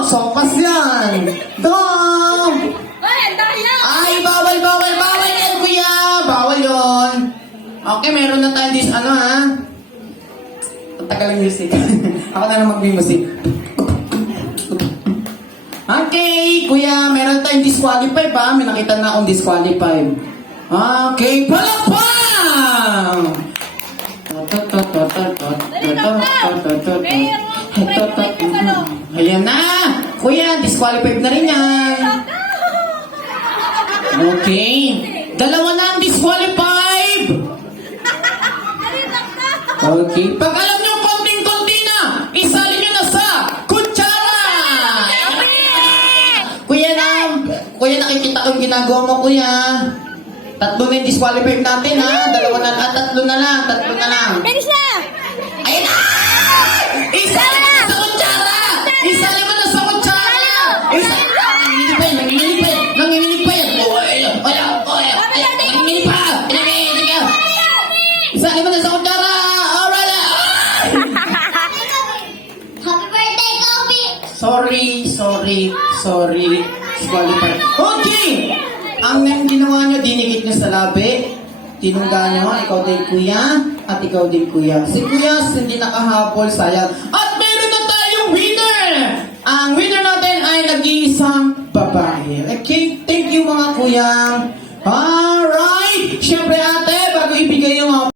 Sopas yan! Dong! Ay, bawal yan, kuya! Bawal yon. Okay, meron na tayo this, ano ha? Ang tagal ng music. Ako na lang mag-music. Okay, kuya, meron tayong disqualified ba? May nakita na akong disqualified. Okay, palapang! Ayan na! Kuya, disqualified na rin yan. Okay. Dalawa na ang disqualified! Okay. Pag alam nyo, konting-konti na, isali nyo na sa kutsara! Kuya, nakikita ko yung ginagawa mo, kuya. Tatlo na yung disqualified natin, ha? Tatlo na lang. Bilis na! Ayun na! Isali mo na sa kutsara! Isali mo na sa kutsara! Nanginginig pa yan! Nanginginig pa! Isali mo na sa kutsara! Alright! Happy birthday, Kobe! Sorry. Disqualified. Okay! Ang ginawa nyo, dinikit nyo sa labi. Tinungga nyo, ikaw din kuya, at ikaw din kuya. Si kuya, hindi nakahabol, sayang. At meron na tayong winner! Ang winner natin ay nag-iisang babae. Okay, thank you mga kuya.